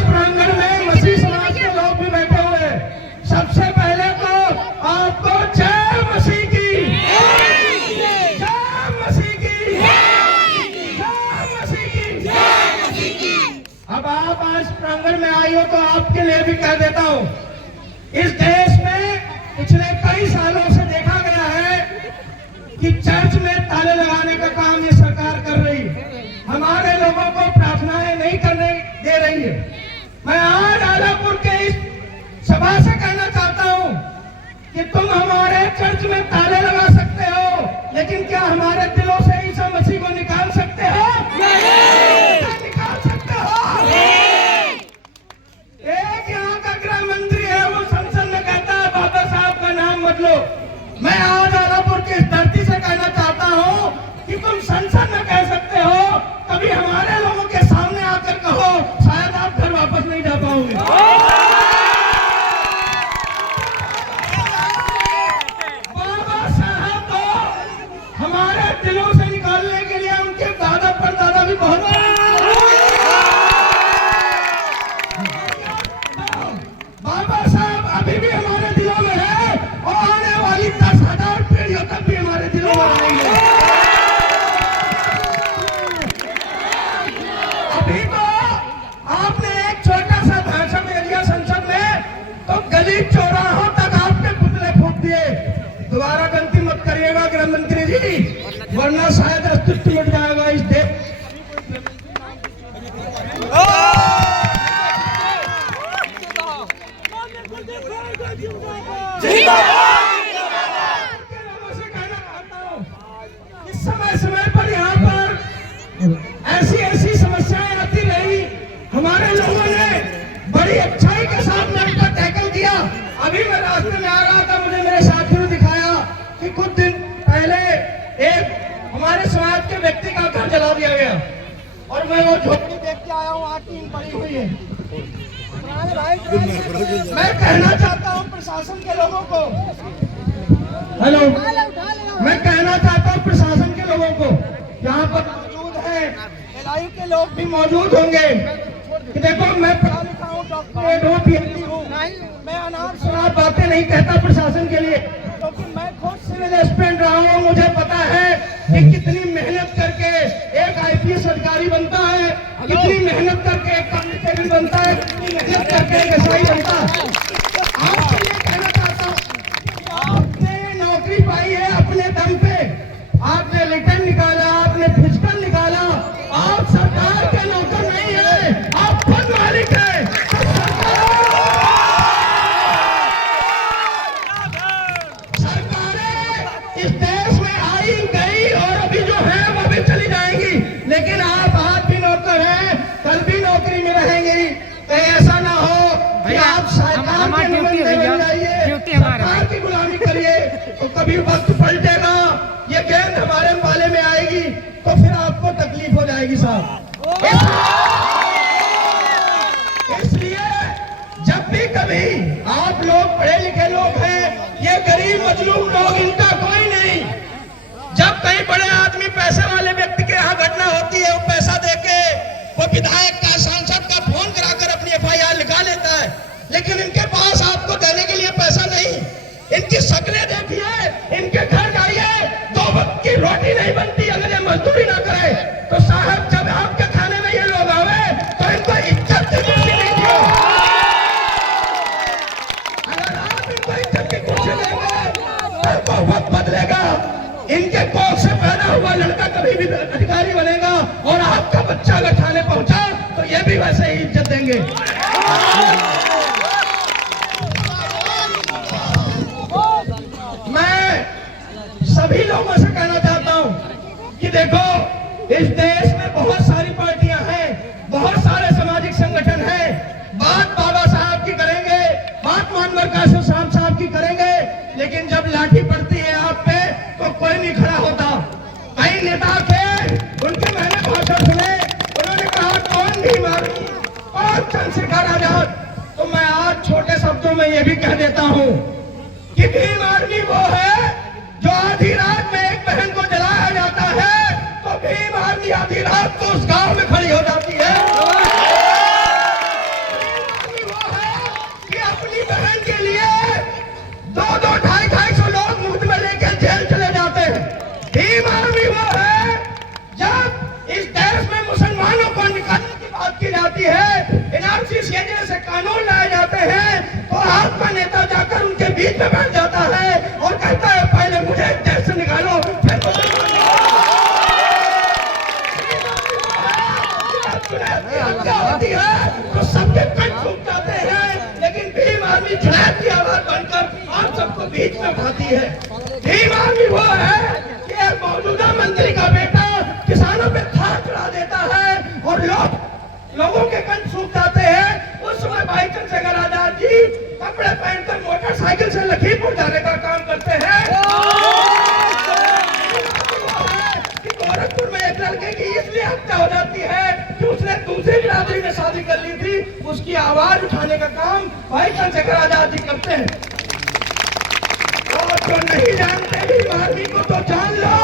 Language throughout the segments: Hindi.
इस प्रांगण में मसीह समाज के लोग भी बैठे हुए हैं। सबसे पहले तो आपको जय मसीह की, जय मसीह की, जय मसीह की। अब आप आज प्रांगण में आई हो तो आपके लिए भी कह देता हूँ, इस देश में पिछले कई सालों से देखा गया है कि चर्च में ताले लगाने का काम ये सरकार कर रही है, हमारे लोगों को प्रार्थनाएं नहीं करने दे रही है। मैं आज आलापुर के इस सभा से कहना चाहता हूं कि तुम हमारे चर्च में ताले लगा सकते हो, लेकिन क्या हमारे दिलों से ईसा मसीह को निकाल सकते हो? नहीं निकाल सकते हो। एक यहाँ का गृह मंत्री है, वो संसद में कहता है बाबा साहब का नाम मत लो। मैं आज आलापुर की इस धरती से कहना चाहता हूँ कि तुम संसद में कह सकते हो, कभी हमारे लोगों के सामने आकर कहो, शायद आप घर वापस नहीं जा पाओगे। बाबा साहब को हमारे दिलों से निकालने के लिए उनके दादा परदादा भी बहुत बाबा साहब अभी भी हमारे दिलों में है और आने वाली 10,000 पीढ़ियों तक भी हमारे दिलों में रहेंगे। अभी तो आपने एक छोटा सा भाषण दे दिया संसद में, तो गली चौराहों तक आपके पुतले फूंक दिए। दोबारा गलती मत करिएगा गृह मंत्री जी, वरना शायद अस्तित्व मिट जाएगा इस देश। समय पर यहाँ पर ऐसी ऐसी समस्याएं आती रही, हमारे लोगों ने बड़ी अच्छाई के साथ उनका टैकल किया। अभी मैं रास्ते में आ रहा था, मुझे मेरे साथियों ने दिखाया कि कुछ दिन पहले एक हमारे समाज के व्यक्ति का घर जला दिया गया और मैं वो झोपड़ी देख के आया हूँ, आज टीम पड़ी हुई है। मैं कहना चाहता हूँ प्रशासन के लोगों को, हेलो, मैं कहना चाहता हूँ प्रशासन के लोगों को, यहाँ पर मौजूद है एलआई के लोग भी मौजूद होंगे, कि देखो मैं पढ़ा लिखा हूँ, डॉक्टरेट हूँ, पीएचडी हूँ, मैं अनाप शनाप बातें नहीं कहता प्रशासन के लिए, क्योंकि मैं खुद सिविल एस्पिरेंट रहा हूँ। मुझे पता है कि कितनी मेहनत करके एक आईपीएस अधिकारी बनता है, कितनी मेहनत करके एक कांस्टेबल बनता है, कितनी मेहनत करके एक एसआई बनता है। आपके लिए कहना चाहता हूँ, आपने नौकरी पाई है अपने दम पे, आपने रिटर्न निकाला, आपने फिजिकल निकाला, आप सरकार के नौकर नहीं है, आप खुद मालिक है। सरकारें इस देश में आई गई और अभी जो है वो भी चली जाएंगी, लेकिन आप आज भी नौकर हैं, कल भी नौकरी में रहेंगी। कहीं ऐसा ना हो कि आप सरकार के नुमाइंदे बन जाइए, सरकार की गुलामी करिए, तो कभी वक्त पलटेगा, ये गेंद हमारे पाले में आएगी तो फिर आपको तकलीफ हो जाएगी साहब। इसलिए जब भी कभी आप लोग पढ़े लिखे लोग हैं, ये गरीब मजलूम लोग, इनका कोई नहीं। जब कहीं बड़े आदमी पैसे वाले व्यक्ति के यहाँ घटना होती है, वो पैसा देके वो विधायक का, सांसद का फोन कराकर अपनी एफआईआर लिखा लेता है, लेकिन इनके पास आपको देने के लिए पैसा नहीं। इनकी शक्लें देखिए, इनके घर जाइए, 2 वक्त की रोटी नहीं बनती अगर ये मजदूरी ना करे। तो साहब जब आपके खाने में ये लोग आवे तो इनको इज्जत की कुर्सी नहीं दियो। अगर आप इनको इज्जत की कुर्सी देंगे तो वक्त बदलेगा। इनके कोख से पैदा हुआ लड़का कभी भी अधिकारी बनेगा और आपका बच्चा अगर थाने पहुंचा तो ये भी वैसे ही इज्जत देंगे। सभी लोगों से कहना चाहता हूं कि देखो, इस देश में बहुत सारी पार्टियां हैं, बहुत सारे सामाजिक संगठन हैं। बात बाबा साहब की करेंगे, बात मानवर कासिम साहब की करेंगे, लेकिन जब लाठी पड़ती है आप पे तो कोई नहीं खड़ा होता। कई नेता थे, उनके मैंने भाषण सुने, उन्होंने कहा कौन भी मारी और चंद्रशेखर आजाद। तो मैं आज छोटे शब्दों में ये भी कह देता हूं कि भीम आर्मी वो है जो आधी रात में एक बहन को जलाया जाता है तो भीम आर्मी आधी रात को उस गांव में खड़ी हो जाती है। है, एनआरसी जैसे कानून लाए जाते हैं तो आपका नेता जाकर उनके बीच में बैठ जाता है और कहता है पहले मुझे देश से निकालो फिर होती है तो सबके कट फूट जाते हैं, लेकिन भीम आर्मी जुनैद की आवाज बनकर आप सबको बीच में भाती है। भीम आर्मी वो है कि एक मौजूदा मंत्री का बेटा किसानों पे थार चढ़ा देता है और लोगों के कंठ सूख जाते हैं। उस समय भाई चंद्रशेखर आजाद जी कपड़े पहनकर मोटरसाइकिल से लखीमपुर जाने का काम करते हैं। गोरखपुर में एक लड़के की इसलिए हत्या हो जाती है कि उसने दूसरी बिरादरी में शादी कर ली थी, उसकी आवाज उठाने का काम भाई चंद्रशेखर आजाद जी करते हैं। और जो नहीं जानते भीम आर्मी को तो जान लो,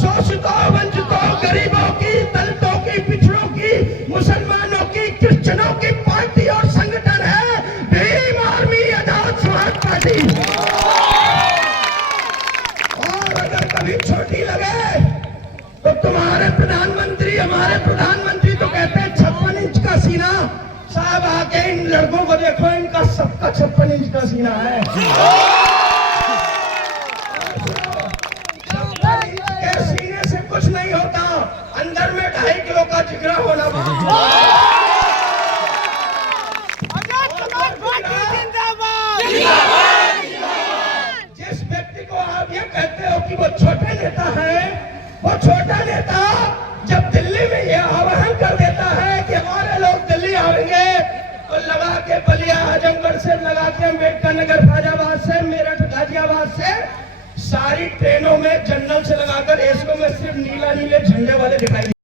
शोषितों, वंचितों, गरीबों की, दलितों की, पिछड़ों की, मुसलमानों की, क्रिश्चियनों की पार्टी और संगठन है भीम आर्मी आजाद समाज पार्टी। और अगर कभी छोटी लगे तो तुम्हारे प्रधानमंत्री, हमारे प्रधानमंत्री तो कहते हैं 56 इंच का सीना। साहब आके इन लड़कों को देखो, इनका सबका 56 इंच का सीना है। सीने से कुछ नहीं होता, अंदर में 2.5 किलो का जिगरा होना जिस व्यक्ति को आप ये कहते हो कि वो छोटे नेता है, वो छोटा नेता जब दिल्ली में ये आह्वान कर देता है कि हमारे लोग दिल्ली आएंगे तो लगा के बलिया, आजमगढ़ से लगा के अम्बेडकर नगर, फैजाबाद से, मेरठ, गाजियाबाद से सारी ट्रेनों में जनरल से लगाकर एसियों में सिर्फ नीला नीले झंडे वाले दिखाई